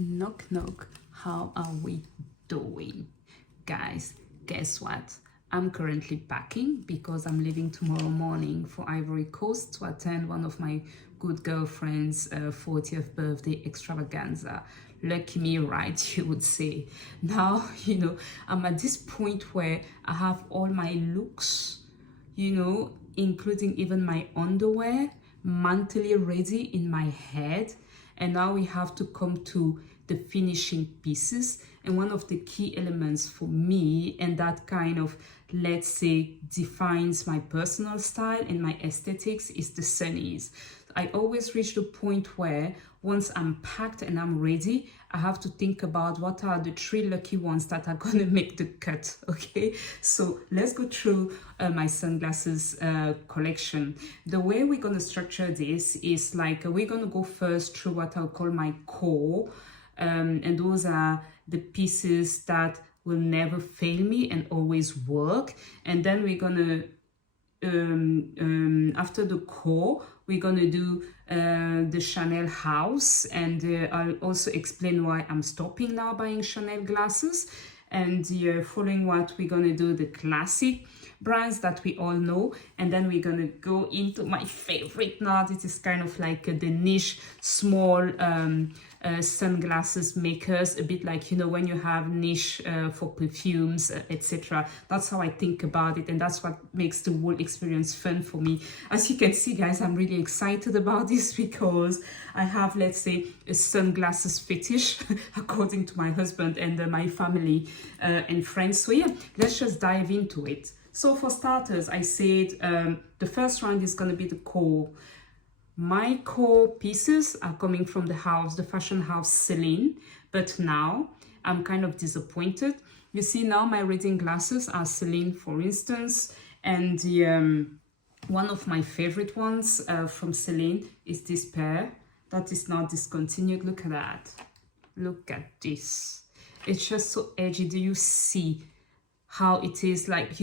Knock knock, how are we doing? Guys, guess what? I'm currently packing because I'm leaving tomorrow morning for Ivory Coast to attend one of my good girlfriend's 40th birthday extravaganza. Lucky me, right, you would say. Now, I'm at this point where I have all my looks, including even my underwear, mentally ready in my head. And now we have to come to the finishing pieces. And one of the key elements for me, and that kind of, let's say, defines my personal style and my aesthetics, is the sunnies. I always reach the point where once I'm packed and I'm ready, I have to think about what are the 3 lucky ones that are going to make the cut. Okay, so let's go through my sunglasses collection. The way we're going to structure this is like we're going to go first through what I'll call my core, and those are the pieces that will never fail me and always work. And then we're gonna after the core, we're gonna do the Chanel house, and I'll also explain why I'm stopping now buying Chanel glasses. And following what we're gonna do, the classic brands that we all know, and then we're gonna go into my favorite now. This is kind of like the niche small sunglasses makers, a bit like when you have niche for perfumes, etc. That's how I think about it, and that's what makes the whole experience fun for me. As you can see, guys, I'm really excited about this because I have, let's say, a sunglasses fetish according to my husband and my family and friends. So yeah, let's just dive into it. So for starters, I said the first round is going to be the core. My core pieces are coming from the fashion house Celine, but now I'm kind of disappointed. You see, now my reading glasses are Celine, for instance, and one of my favorite ones from Celine is this pair that is now discontinued. Look at that. Look at this. It's just so edgy. Do you see how it is like,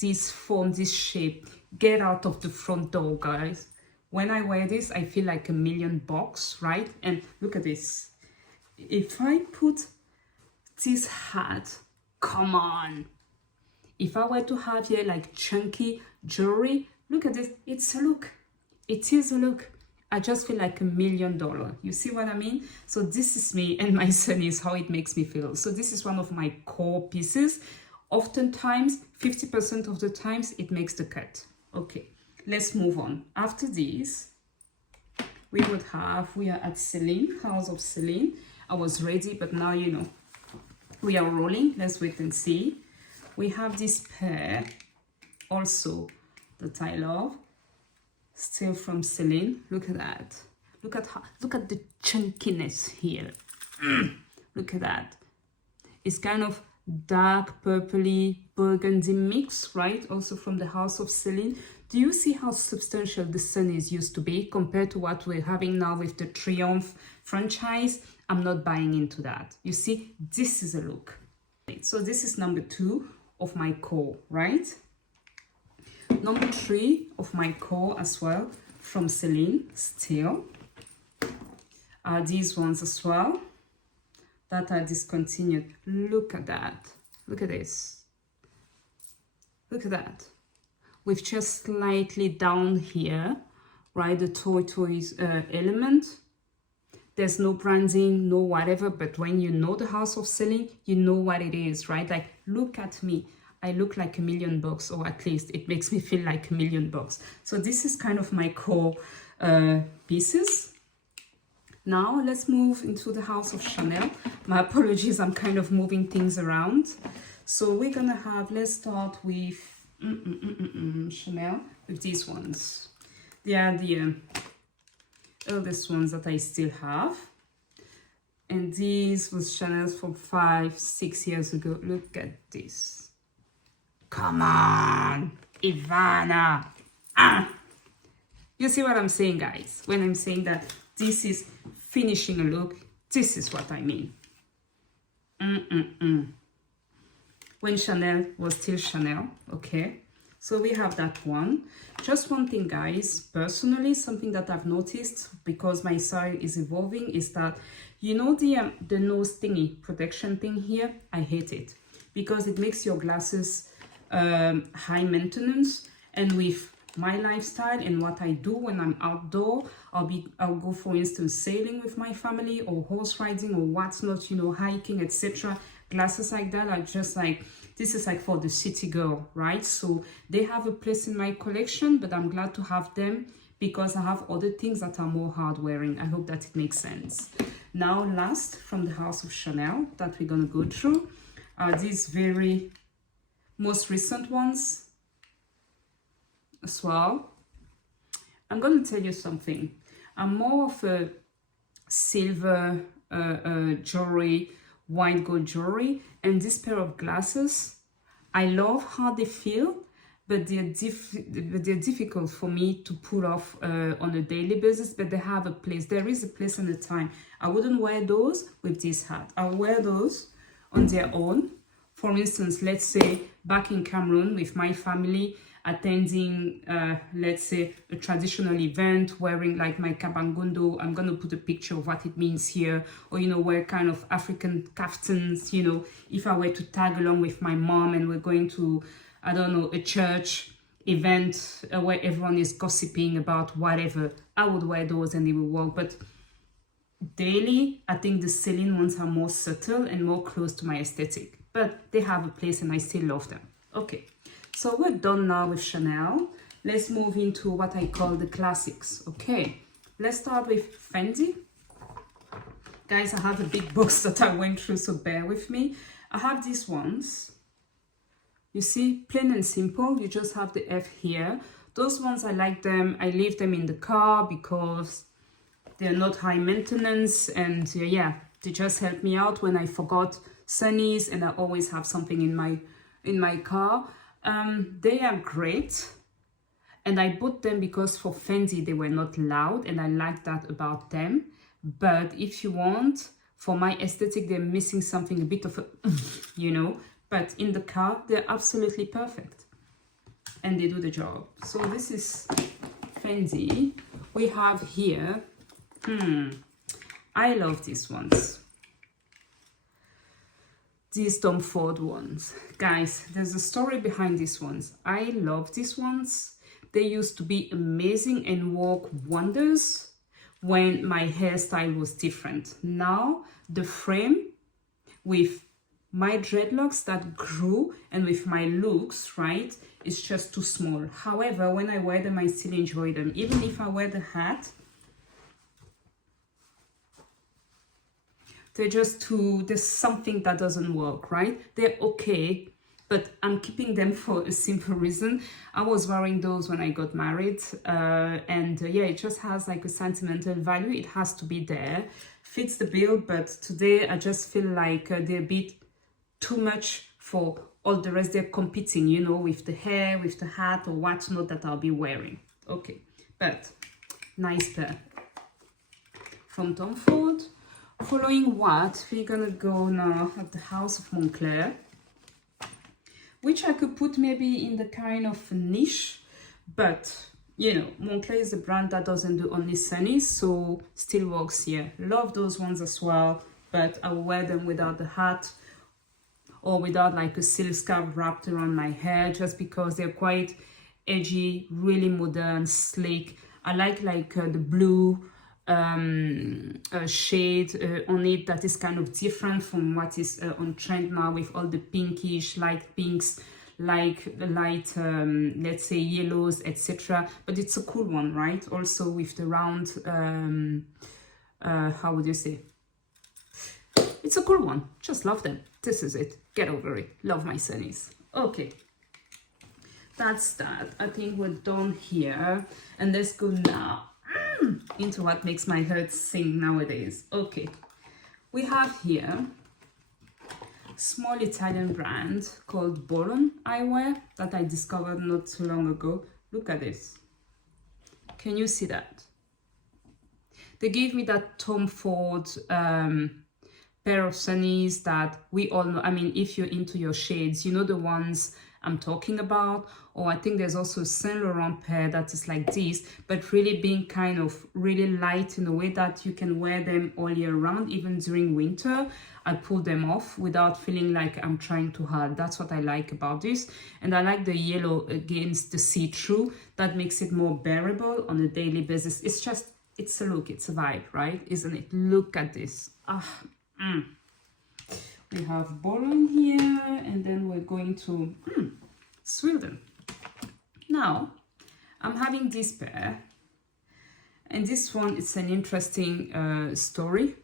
this form, this shape? Get out of the front door, guys. When I wear this, I feel like $1,000,000, right? And look at this. If I put this hat, come on. If I were to have here like chunky jewelry, look at this. It's a look. It is a look. I just feel like $1,000,000. You see what I mean? So this is me, and my sunnies, how it makes me feel. So this is one of my core pieces. Oftentimes, 50% of the times, it makes the cut. Okay. Let's move on. After this, we are at Celine, House of Celine. I was ready, but now, we are rolling. Let's wait and see. We have this pair also that I love, still from Celine. Look at that. Look at the chunkiness here. Look at that. It's kind of dark purpley burgundy mix, right? Also from the House of Celine. Do you see how substantial the sunnies used to be compared to what we're having now with the Triumph franchise? I'm not buying into that. You see, this is a look. So this is number 2 of my core, right? Number 3 of my core as well, from Celine, still. Are these ones as well that are discontinued. Look at that. Look at this. Look at that. With just slightly down here, right, the tortoise element. There's no branding, no whatever, but when you know the House of Celine, you know what it is, right? Like, look at me. I look like $1,000,000, or at least it makes me feel like $1,000,000. So this is kind of my core pieces. Now let's move into the House of Chanel. My apologies, I'm kind of moving things around. So we're gonna have, let's start with Chanel, with these ones. They are the eldest ones that I still have. And these was Chanel's from 5-6 years ago. Look at this. Come on, Ivana. You see what I'm saying, guys? When I'm saying that this is finishing a look, this is what I mean. When Chanel was still Chanel, okay? So we have that one. Just one thing, guys, personally, something that I've noticed because my style is evolving is that, you know, the nose thingy, protection thing here, I hate it because it makes your glasses high maintenance. And with my lifestyle and what I do when I'm outdoor, I'll go, for instance, sailing with my family or horse riding or what's not, you know, hiking, etc. Glasses like that are just like, this is like for the city girl, right? So they have a place in my collection, but I'm glad to have them because I have other things that are more hard wearing. I hope that it makes sense. Now, last from the house of Chanel that we're gonna go through are these very most recent ones as well. I'm gonna tell you something. I'm more of a silver jewelry, white gold jewelry, and this pair of glasses, I love how they feel, but they're difficult for me to pull off on a daily basis, but they have a place. There is a place and a time. I wouldn't wear those with this hat. I'll wear those on their own. For instance, let's say back in Cameroon with my family, attending, let's say, a traditional event, wearing like my kabangondo. I'm going to put a picture of what it means here. Or, you know, wear kind of African kaftans, you know, if I were to tag along with my mom and we're going to, I don't know, a church event where everyone is gossiping about whatever, I would wear those and they will work. But daily, I think the Celine ones are more subtle and more close to my aesthetic. But they have a place and I still love them. Okay. So we're done now with Chanel. Let's move into what I call the classics. Okay, let's start with Fendi. Guys, I have a big box that I went through, so bear with me. I have these ones. You see, plain and simple. You just have the F here. Those ones, I like them. I leave them in the car because they're not high maintenance. And yeah, they just help me out when I forgot sunnies and I always have something in my car. They are great, and I bought them because for Fendi they were not loud and I like that about them. But if you want, for my aesthetic, they're missing something, a bit of a you know, but in the car they're absolutely perfect and they do the job. So this is Fendi. We have here, I love these ones. These Tom Ford ones. Guys, there's a story behind these ones. I love these ones. They used to be amazing and work wonders when my hairstyle was different. Now, the frame with my dreadlocks that grew and with my looks, right, is just too small. However, when I wear them, I still enjoy them. Even if I wear the hat, they're just too, there's something that doesn't work, right? They're okay, but I'm keeping them for a simple reason. I was wearing those when I got married, and yeah, it just has like a sentimental value. It has to be there, fits the bill, but today I just feel like they're a bit too much for all the rest. They're competing, you know, with the hair, with the hat or whatnot that I'll be wearing. Okay, but nice pair from Tom Ford. Following what, we're gonna go now at the house of Moncler, which I could put maybe in the kind of niche, but you know, Moncler is a brand that doesn't do only sunnies, so still works here. Love those ones as well, but I will wear them without the hat or without like a silk scarf wrapped around my hair, just because they're quite edgy, really modern, sleek. I like the blue shade on it that is kind of different from what is on trend now, with all the pinkish light pinks, like light let's say yellows, etc. But it's a cool one, right? Also with the round how would you say, it's a cool one. Just love them. This is it. Get over it. Love my sunnies. Okay, that's that. I think we're done here, and let's go now into what makes my heart sing nowadays. Okay, we have here small Italian brand called Bolon eyewear that I discovered not so long ago. Look at this. Can you see that? They gave me that Tom Ford pair of sunnies that we all know. I mean, if you're into your shades, you know, the ones I'm talking about. Or I think there's also a Saint Laurent pair that is like this, but really being kind of really light in a way that you can wear them all year round, even during winter. I pull them off without feeling like I'm trying too hard. That's what I like about this. And I like the yellow against the see-through. That makes it more bearable on a daily basis. It's just, it's a look, it's a vibe, right? Isn't it? Look at this. We have Bolon here, and then we're going to Sweden. Now, I'm having this pair, and this one, it's an interesting story.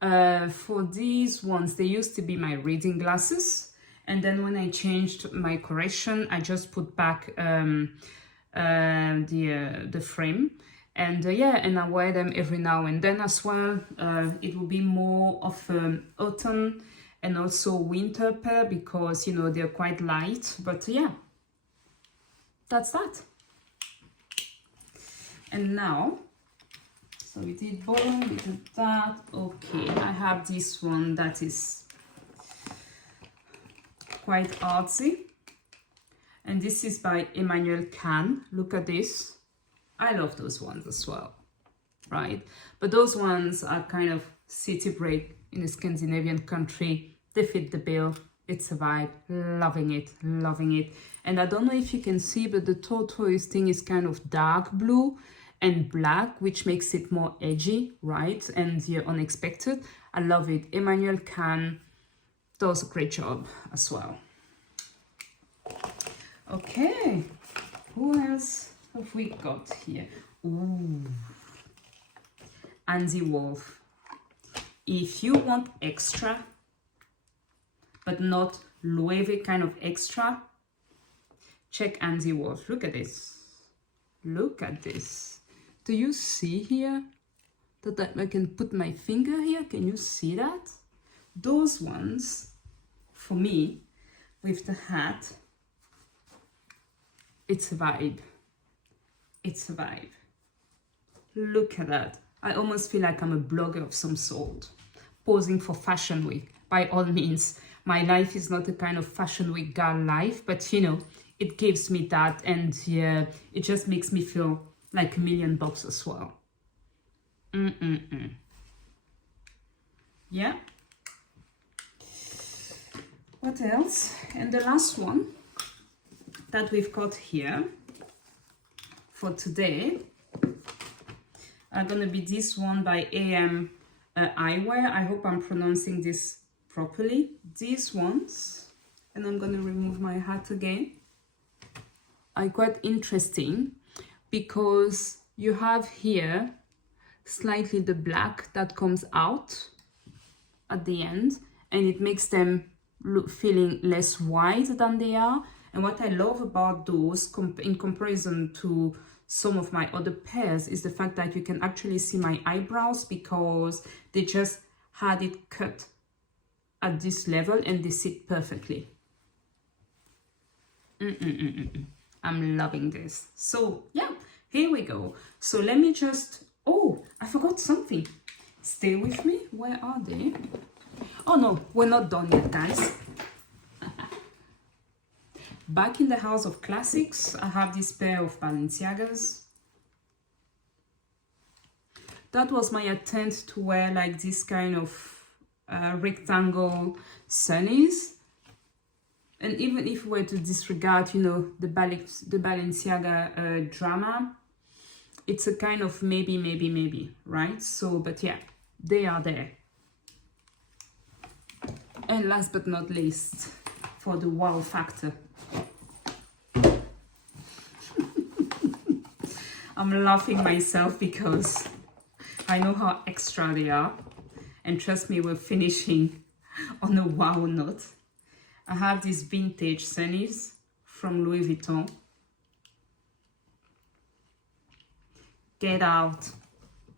For these ones, they used to be my reading glasses, and then when I changed my correction, I just put back the frame, and yeah, and I wear them every now and then as well. It will be more of autumn and also winter pair because, you know, they're quite light, but yeah, that's that. And now, so we did Bolon, we did that. Okay, I have this one that is quite artsy, and this is by Emmanuel Kahn. Look at this. I love those ones as well, right? But those ones are kind of city break in a Scandinavian country. They fit the bill. It's a vibe. Loving it, loving it. And I don't know if you can see, but the tortoise thing is kind of dark blue and black, which makes it more edgy, right? And yeah, unexpected. I love it. Emmanuel Kahn does a great job as well. Okay, who else have we got here? Ooh, Andy Wolf. If you want extra, but not Loewe kind of extra, check Andy Wolf. Look at this. Look at this. Do you see here that I can put my finger here? Can you see that? Those ones, for me, with the hat, it's a vibe. It's a vibe. Look at that. I almost feel like I'm a blogger of some sort, posing for Fashion Week. By all means, my life is not a kind of Fashion Week girl life, but you know, it gives me that, and yeah, it just makes me feel like $1 million as well. Yeah. What else? And the last one that we've got here for today are gonna be this one by AM Eyewear. I hope I'm pronouncing this properly. These ones, and I'm gonna remove my hat again, are quite interesting because you have here slightly the black that comes out at the end, and it makes them look feeling less wide than they are. And what I love about those in comparison to some of my other pairs is the fact that you can actually see my eyebrows because they just had it cut at this level and they sit perfectly. I'm loving this. So yeah, here we go. So let me just, oh, I forgot something. Stay with me. Where are they? Oh no, we're not done yet, guys. Back in the house of classics, I have this pair of Balenciagas. That was my attempt to wear like this kind of rectangle sunnies. And even if we were to disregard, you know, the Balenciaga drama, it's a kind of maybe, right? So, but yeah, they are there. And last but not least, for the wow factor, I'm laughing myself because I know how extra they are. And trust me, we're finishing on a wow note. I have these vintage sunnies from Louis Vuitton. Get out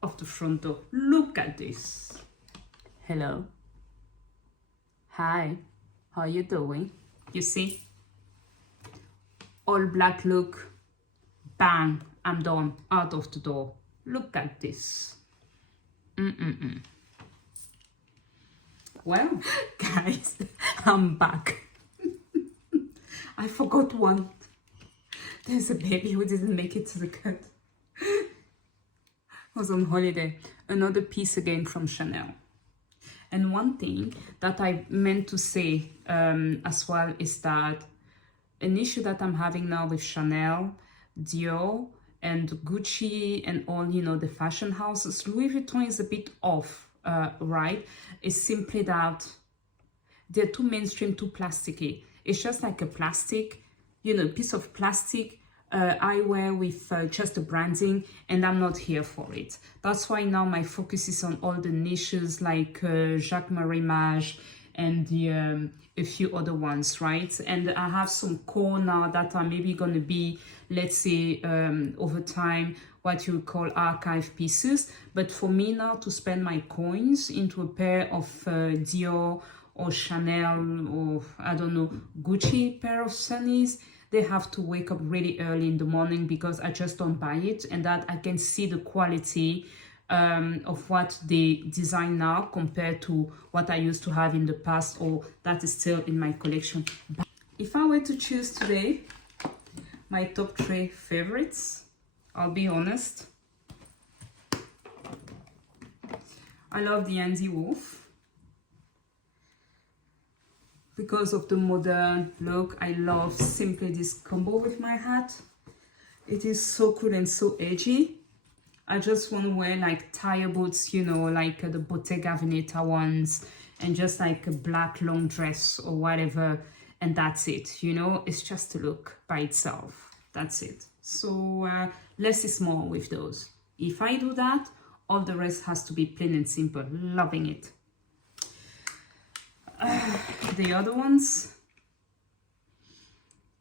of the front door. Look at this. Hello. Hi. How you doing? You see? All black look. Bang. I'm done. Out of the door. Look at this. Well, guys, I'm back. I forgot one. There's a baby who didn't make it to the cut. Was on holiday. Another piece again from Chanel. And one thing that I meant to say as well is that an issue that I'm having now with Chanel, Dior, and Gucci and all, you know, the fashion houses, Louis Vuitton is a bit off, right? It's simply that they're too mainstream, too plasticky. It's just like a plastic, you know, piece of plastic eyewear with just the branding, and I'm not here for it. That's why now my focus is on all the niches like Jacques Marie Mage and the a few other ones, right? And I have some core now that are maybe going to be, let's say, over time, what you call archive pieces. But for me now to spend my coins into a pair of Dior or Chanel or, I don't know, Gucci pair of sunnies, they have to wake up really early in the morning because I just don't buy it, and that I can see the quality of what they design now compared to what I used to have in the past, or that is still in my collection. But if I were to choose today my top 3 favorites, I'll be honest, I love the Andy Wolf. Because of the modern look, I love simply this combo with my hat. It is so cool and so edgy. I just want to wear like tire boots, you know, like the Bottega Veneta ones, and just like a black long dress or whatever, and that's it, you know. It's just a look by itself. That's it. So less is more with those. If I do that, all the rest has to be plain and simple. Loving it. The other ones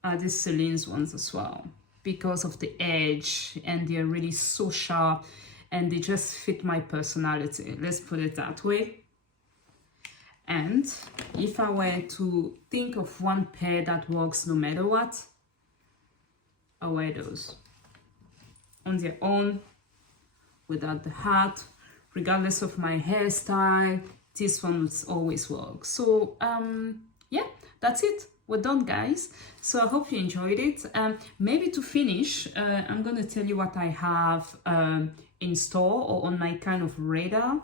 are the Celine's ones as well, because of the edge, and they're really so sharp and they just fit my personality, let's put it that way. And if I were to think of one pair that works no matter what, I wear those on their own, without the hat, regardless of my hairstyle. This one would always work. So yeah, that's it. We're done, guys. So I hope you enjoyed it. Maybe to finish, I'm going to tell you what I have in store or on my kind of radar.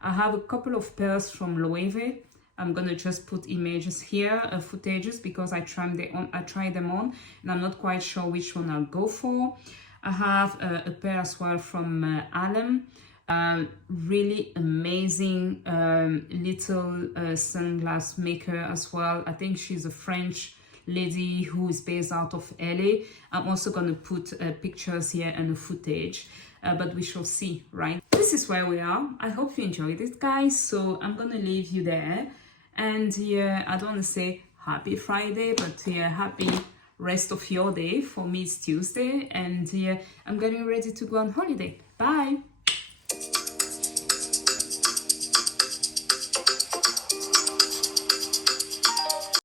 I have a couple of pairs from Loewe. I'm going to just put images here, footages, because I try them on, and I'm not quite sure which one I'll go for. I have a pair as well from Alem. Really amazing little sunglass maker as well. I think she's a French lady who is based out of LA. I'm also going to put pictures here and a footage, but we shall see, right? This is where we are. I hope you enjoyed it, guys. So I'm going to leave you there, and yeah, I don't want to say happy Friday, but yeah, happy rest of your day. For me it's Tuesday, and yeah, I'm getting ready to go on holiday. Bye.